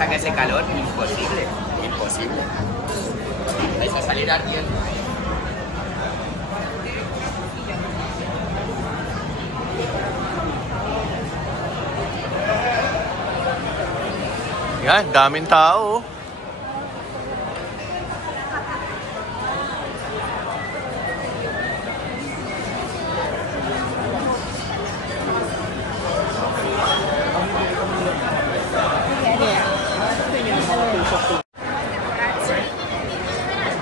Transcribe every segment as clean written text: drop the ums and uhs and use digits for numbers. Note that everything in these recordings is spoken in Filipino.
saca ese calor, imposible. Imposible. Vais a salir ardiendo. Yan, daming tao.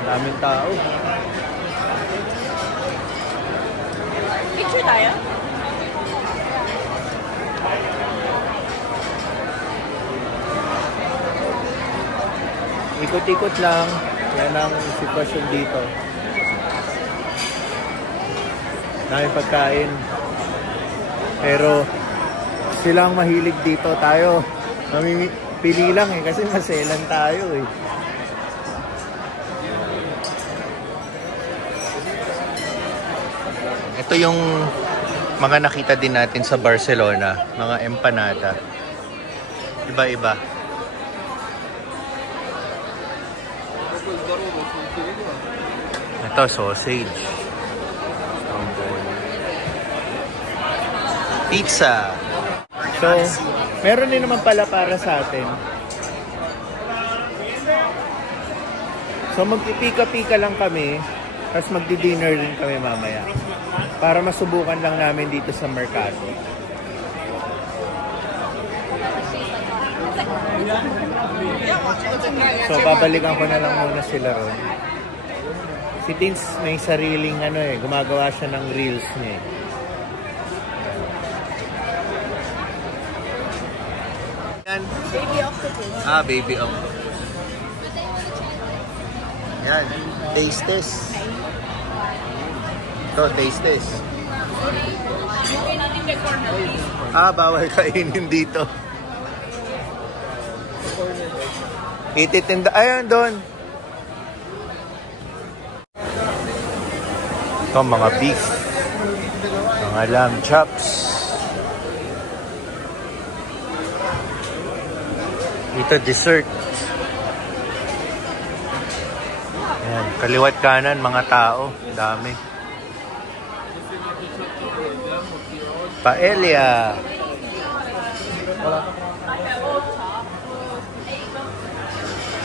Daming tao. Picture tayo? Ikot-ikot lang. Yan ang sitwasyon dito. Daming pagkain. Pero silang mahilig dito. Tayo pili lang eh kasi maselan tayo eh. Ito yung mga nakita din natin sa Barcelona, mga empanada. Iba-iba. Ito, sausage. Pizza. So, meron din naman pala para sa atin. So, magpipika-pika lang kami, tapos magdi-dinner din kami mamaya. Para masubukan lang namin dito sa Mercato. So, babalikan ko na lang muna sila ron. Si Tins may sariling gumagawa siya ng reels niya eh. Yan. Baby octopus. Ah, baby octopus. Yan. Taste test. Ito, taste test. Ah, bawal kainin dito. Ititinda. Ayun, doon. Ito, mga beef. Mga lamb chops. Ito, dessert. Ayan, kaliwat kanan, mga tao. Dami. Paella.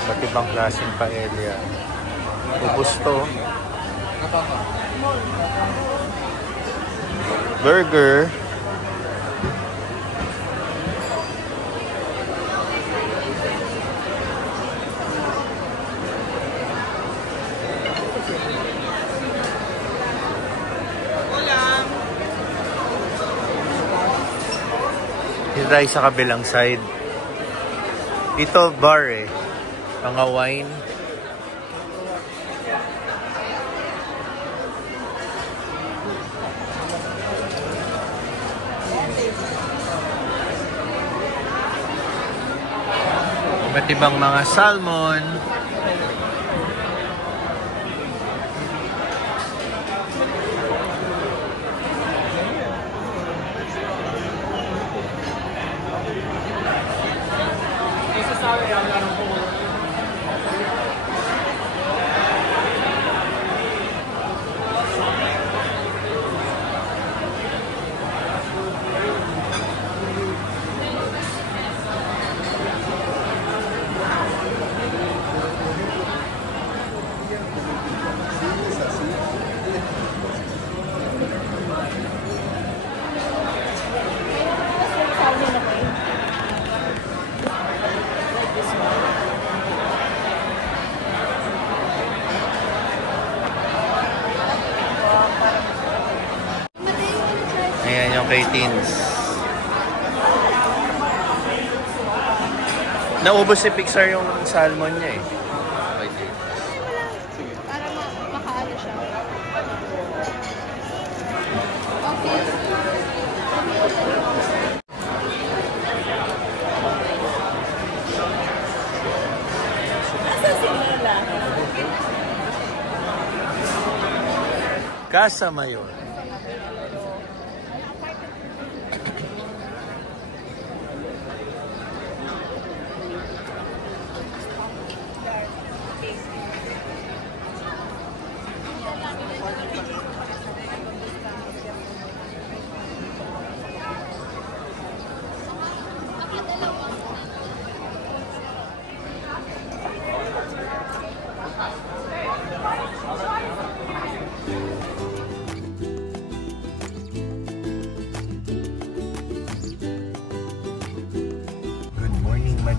Ba't ibang klaseng paella? Ubus to. Burger. Dito tayo sa kabilang side. Ito bar eh. Mga wine. Iba't ibang mga salmon. Ayan yung kay Tins. Naubos si Pixar yung salmon niya eh. Para makaano siya. Okay. Nasa sinula? Casa Mayor.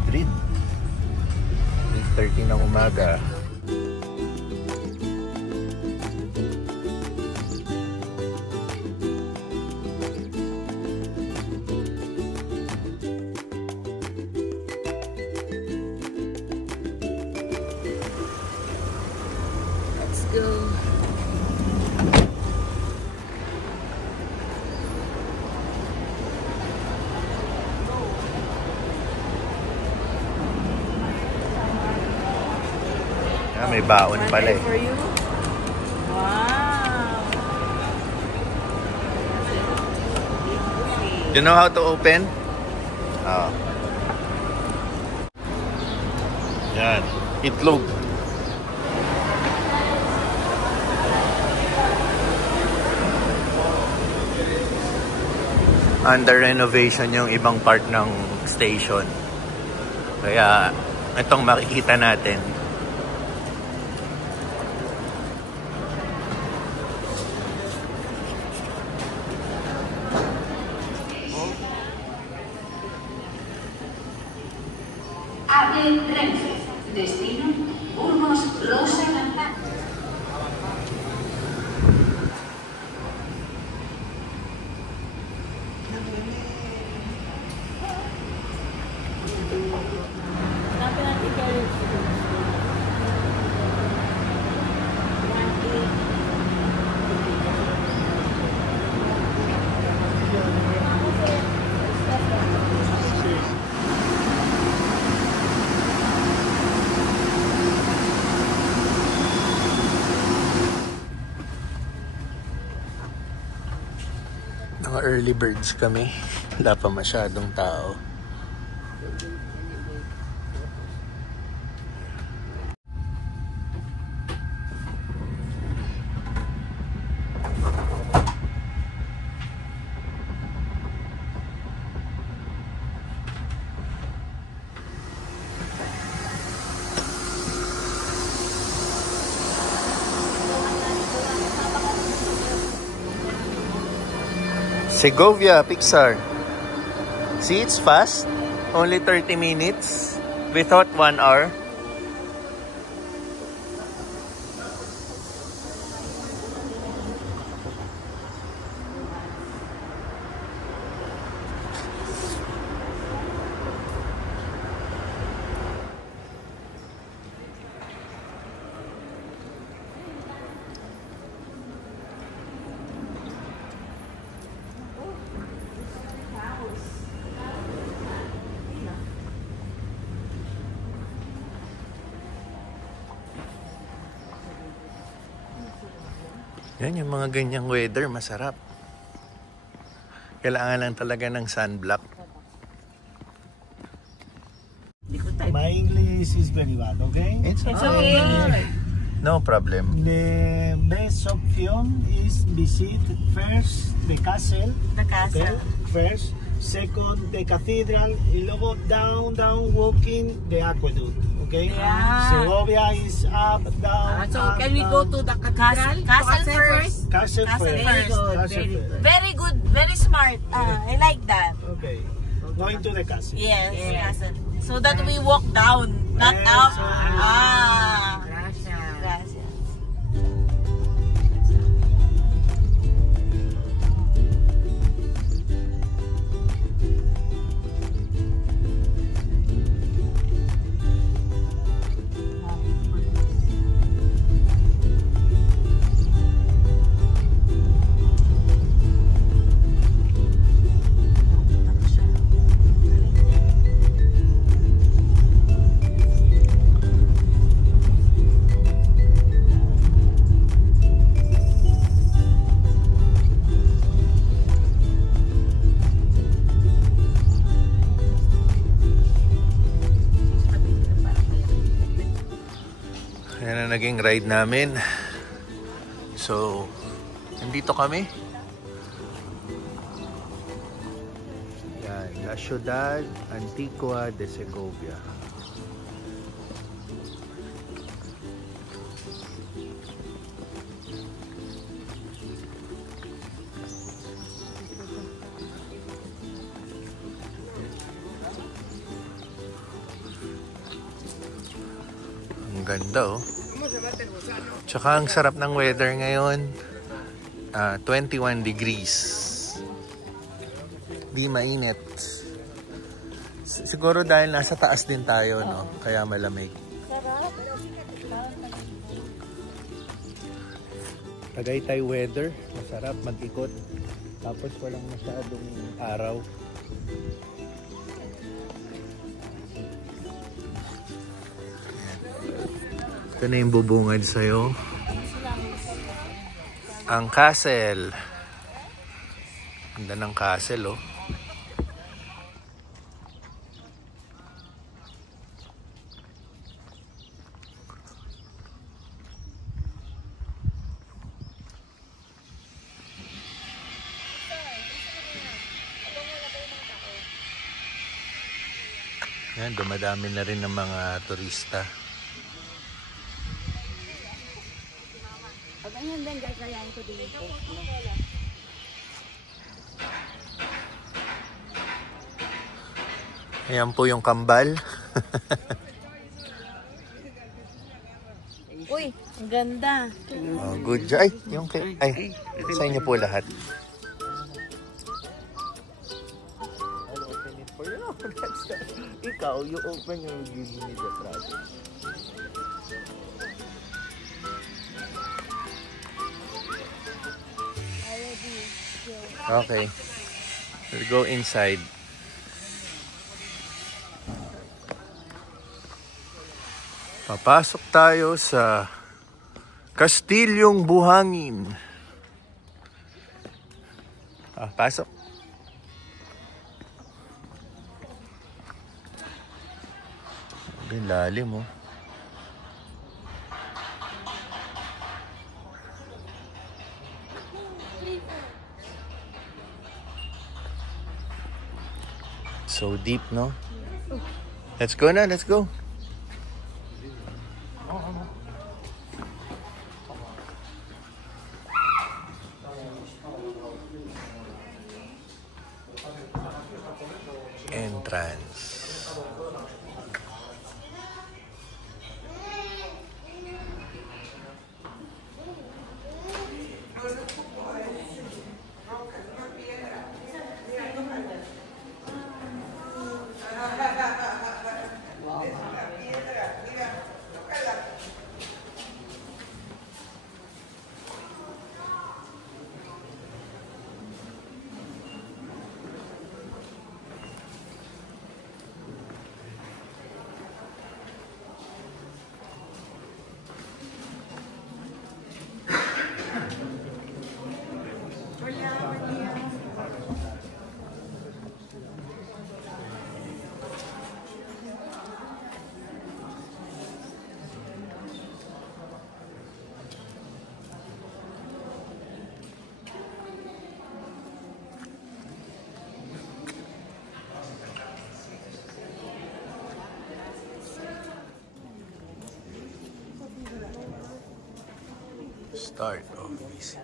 Madrid. 8:30 ng umaga. Let's go. May baon pala eh. For you? Wow. You know how to open? Oh. Yan. Itlog. Under renovation yung ibang part ng station. Kaya itong makikita natin. Ave Renfe, destino Burgos Rosa Lanzán. Mga early birds kami. Wala pa masyadong tao. Segovia, Pixar. See, it's fast. Only 30 minutes. We thought 1 hour. Yan, yung mga ganyang weather, masarap. Kailangan lang talaga ng sunblock. My English is very bad, okay? It's okay. No problem. The best option is visit first the castle. The castle. Okay? First. Second, the cathedral. Y luego down, walking the aqueduct. Okay? Yeah. Segovia is up, down, So up, can we go to the cathedral? Castle first. Castle first. Very good, Castle very first. good. Very good. Very smart. I like that. Okay. Going to the castle. Yes. Yes. Castle. So that we walk down, not Yes, up. so- Gracias. Gracias. Yan ang naging ride namin. So, nandito kami. Yan, La Ciudad Antigua de Segovia. Ang ganda, oh. Tsaka ang sarap ng weather ngayon. 21 degrees. Di mainit. Siguro dahil nasa taas din tayo, no? Kaya malamig. Tagaytay weather. Masarap mag-ikot. Tapos walang masyadong araw. Ito na yung bubungad sa'yo. Ang castle. Ganda ng castle, oh. Yan, dumadami na rin ng mga turista. Ayan po yung kambal. Uy, ang ganda. Oh, good job. Ay, yung ay, sa inyo po lahat. Ikaw, you open your give me the product. Okay. We'll go inside. Papasok tayo sa Kastilyong Buhangin. Pasok. Ang lalim, oh. So deep, no? Let's go na, let's go. Entrance. Start of visit.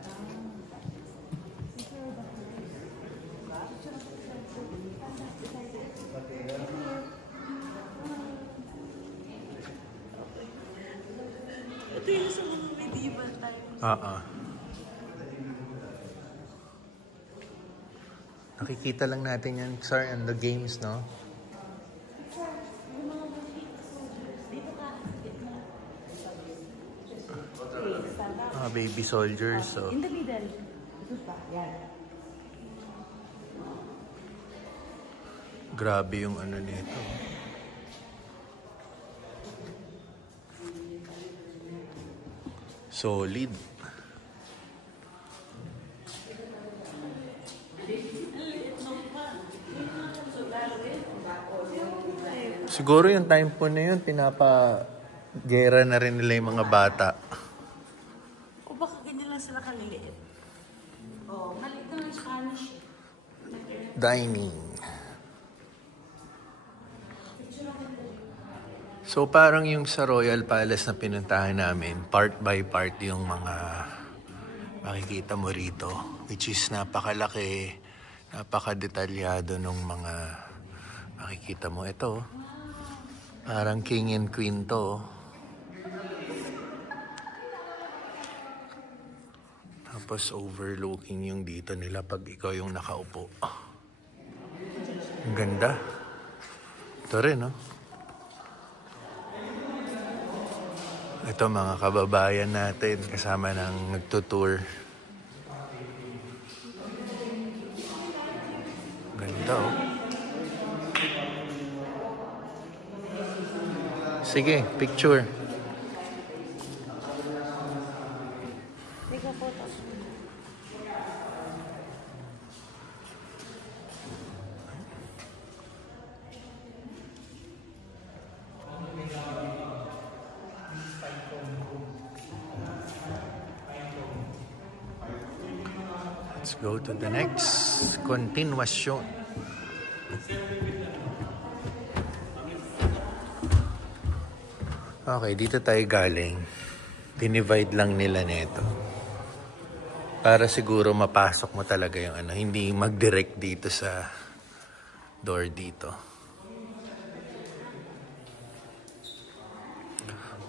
Ito yung sa mga medieval times. Nakikita lang natin yan, sir, and the games, no? Baby soldiers, so. In the middle. Ito pa, yan. Grabe yung ano nito. Solid. Siguro yung time po na yun, pinapa-gera na rin nila yung mga bata. O baka ganyan lang sila kaliliit. Oh, maliit na ng Spanish. Dining. So parang yung sa Royal Palace na pinuntahan namin, part by part yung mga makikita mo rito. Which is napakalaki, napakadetalyado nung mga makikita mo. Ito, parang king and queen to. Tapos overlooking yung dito nila pag ikaw yung nakaupo. Ang ganda. Ito rin, no? Ito mga kababayan natin kasama ng nagtutour. Ganda, oh. Sige, picture. Let's go to the next continuation. Okay, dito tayo galing. Dinivide lang nila nito. Para siguro mapasok mo talaga yung ano, hindi mag-direct dito sa door dito.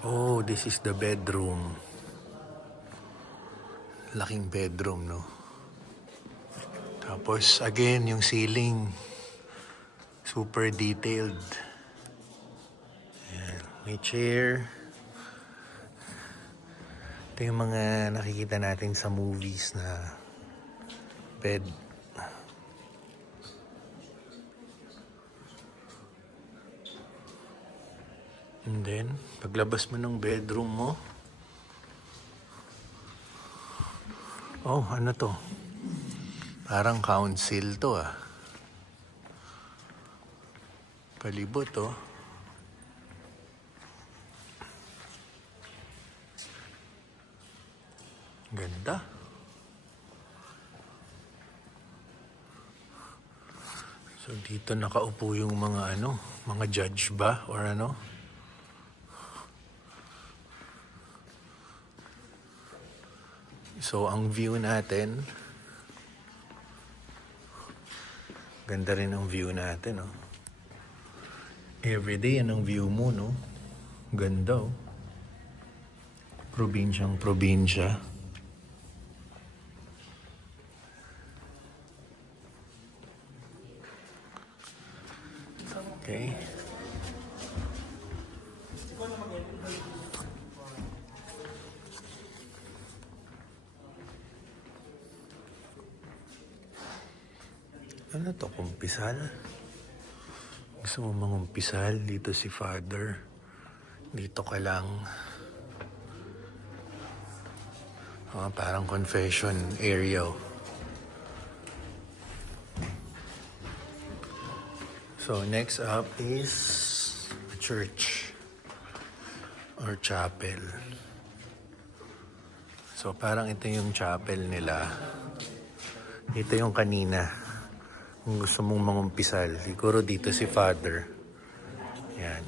Oh, this is the bedroom. Laking bedroom, no? Tapos, again, yung ceiling. Super detailed. Ayan. May chair. Ito yung mga nakikita natin sa movies na bed. And then, paglabas mo ng bedroom mo, oh, ano to? Parang council to, ah. Palibot, oh. Ganda. So, dito nakaupo yung mga ano, mga judge ba? Or ano? So, ang view natin, ganda rin ang view natin, oh. Everyday, yan ang view mo, no? Ganda, oh. Probinsyang probinsya. Okay. Ano to, kumpisal? Gusto mo mangumpisal? Dito si Father. Dito ka lang. Oh, parang confession area. So, next up is a church or chapel. So, parang ito yung chapel nila. Ito yung kanina. Kung gusto mong mangumpisal, siguro dito si Father. Yan.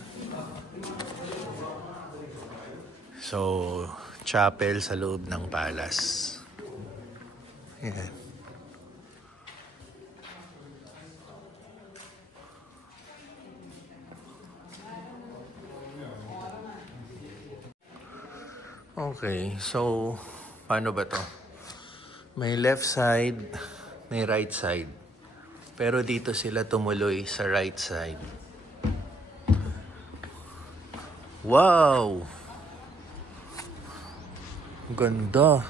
So, chapel sa loob ng palace. Yan. Okay, so, paano ba to? May left side, may right side. Pero dito sila tumuloy sa right side. Wow! Ganda.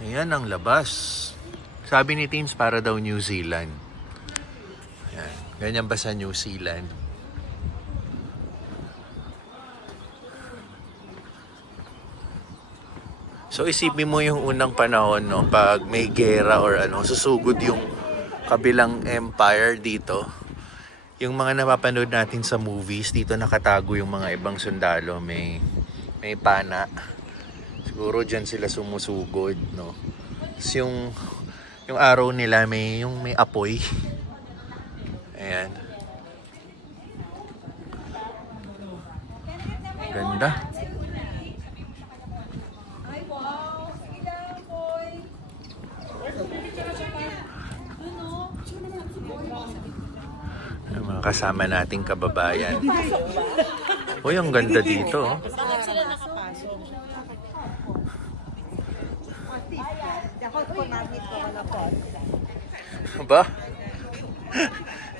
Ayan ang labas. Sabi ni Teens para daw New Zealand. Ayan. Ganyan ba sa New Zealand? So isipin mo yung unang panahon, no, pag may gera or ano, susugod yung kabilang empire dito. Yung mga napapanood natin sa movies, dito nakatago yung mga ibang sundalo, may pana. Siguro dyan sila sumusugod, no. Tapos yung araw nila may apoy. Ayan. Ganda. Yung mga kasama nating kababayan. Uy, ang ganda dito. Bakit sila nakapasok? ba?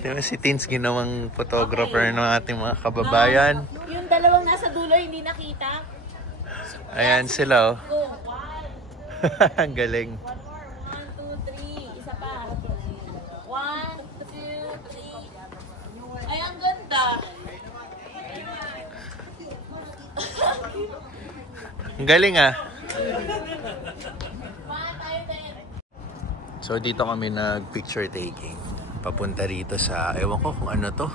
Di ba si Tins ginawang photographer ng ating mga kababayan? Yung dalawang nasa dulo hindi nakita. Ayan sila, oh. Go. Ang galing. 1 more. 1, 2, 3. Isa pa. 1, 2, 3. Ay, ang ganda. Ang galing, ah. Tayo din. So dito kami nag-picture taking. Papunta rito sa, ewan ko kung ano to.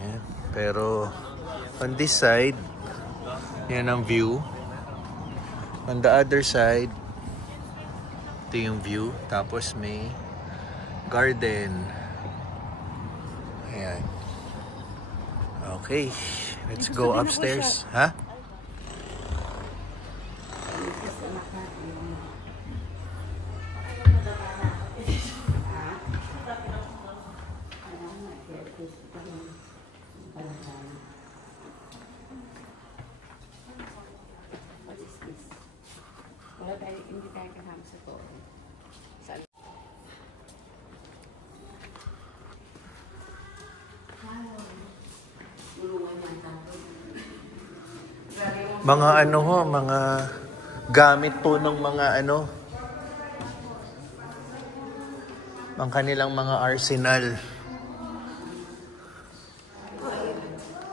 Ayan. Pero on this side, yan ang view. On the other side, ito yung view. Tapos may garden. Ayan. Okay. Let's go upstairs. Ha? Hindi tayo kasama sa to. Mga ano ho, mga gamit po ng mga ano, ang kanilang mga arsenal.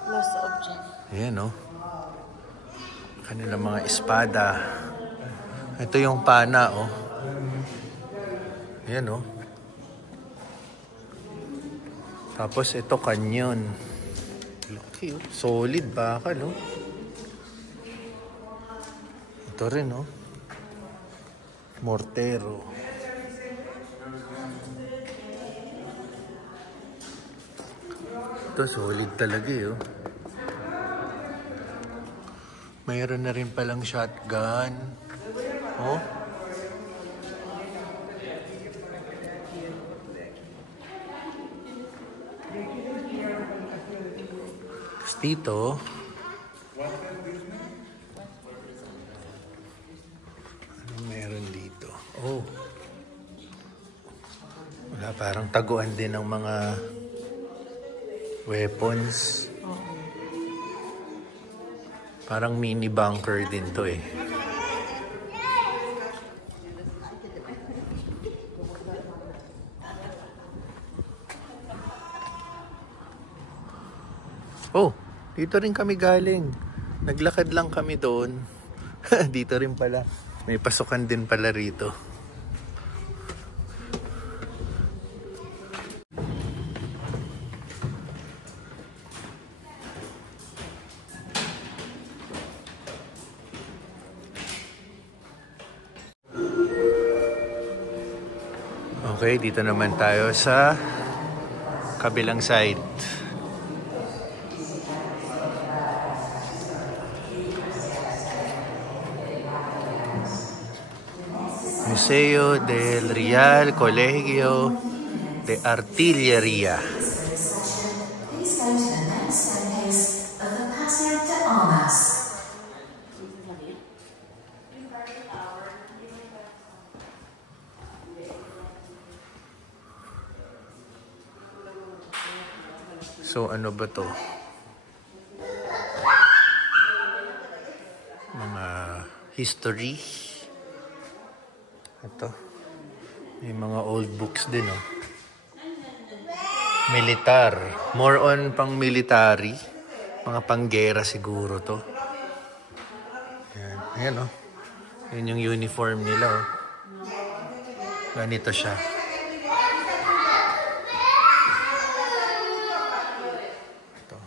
Lost object. Ayan, oh. Kanilang mga espada. Ito yung pana, oh. Ayan, oh. Tapos ito kanyon. Laki, oh. Solid bakal, oh. Ito rin, oh. Mortero. Ito, solid talaga, oh. Mayroon na rin palang shotgun. Oh. Tapos dito, anong meron dito? Oh. Wala, parang taguan din ng mga weapons. Parang mini bunker din to, eh. Oh, dito rin kami galing. Naglakad lang kami doon. Dito rin pala. May pasukan din pala rito. Okay, dito naman tayo sa kabilang side. Museo del Real Colegio de Artillería. Please go to the main staircase of the Paseo de Armas. So ano ba to? Mga history. Ito. May mga old books din, oh. Militar. More on pang military. Mga panggera siguro to. Ayan. Ayan, oh. Yan yung uniform nila, oh. Ganito siya. Ito.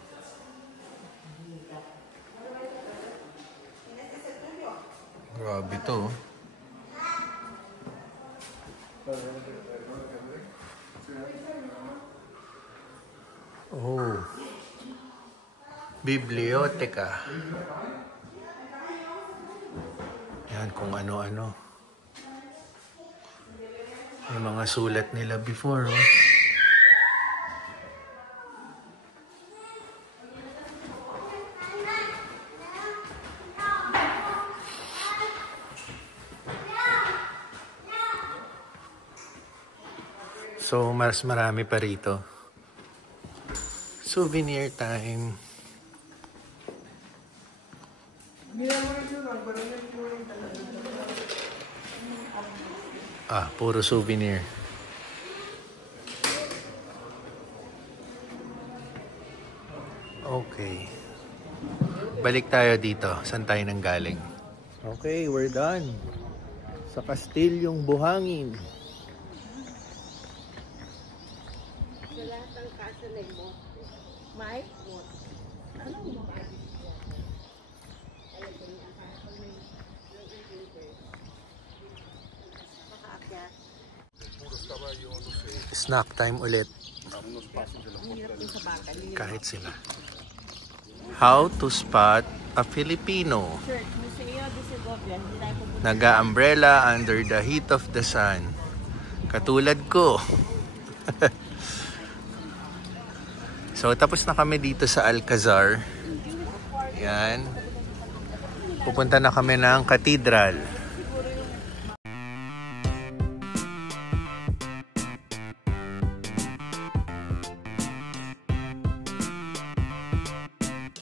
Grabe to, oh. Oh. Biblioteka. Yan, kung ano-ano. May mga sulat nila before, oh. So, mas marami pa rito. Souvenir time. Puro souvenir. Okay. Balik tayo dito. Saan tayo nanggaling? Okay, we're done. Sa Kastilyong Buhangin. Sa lahat ng kasanay mo, may what? Anong mo? Snack time ulit. Kahit sila. How to spot a Filipino. Naga-umbrella under the heat of the sun. Katulad ko. So, tapos na kami dito sa Alcazar. Yan. Pupunta na kami ng Cathedral.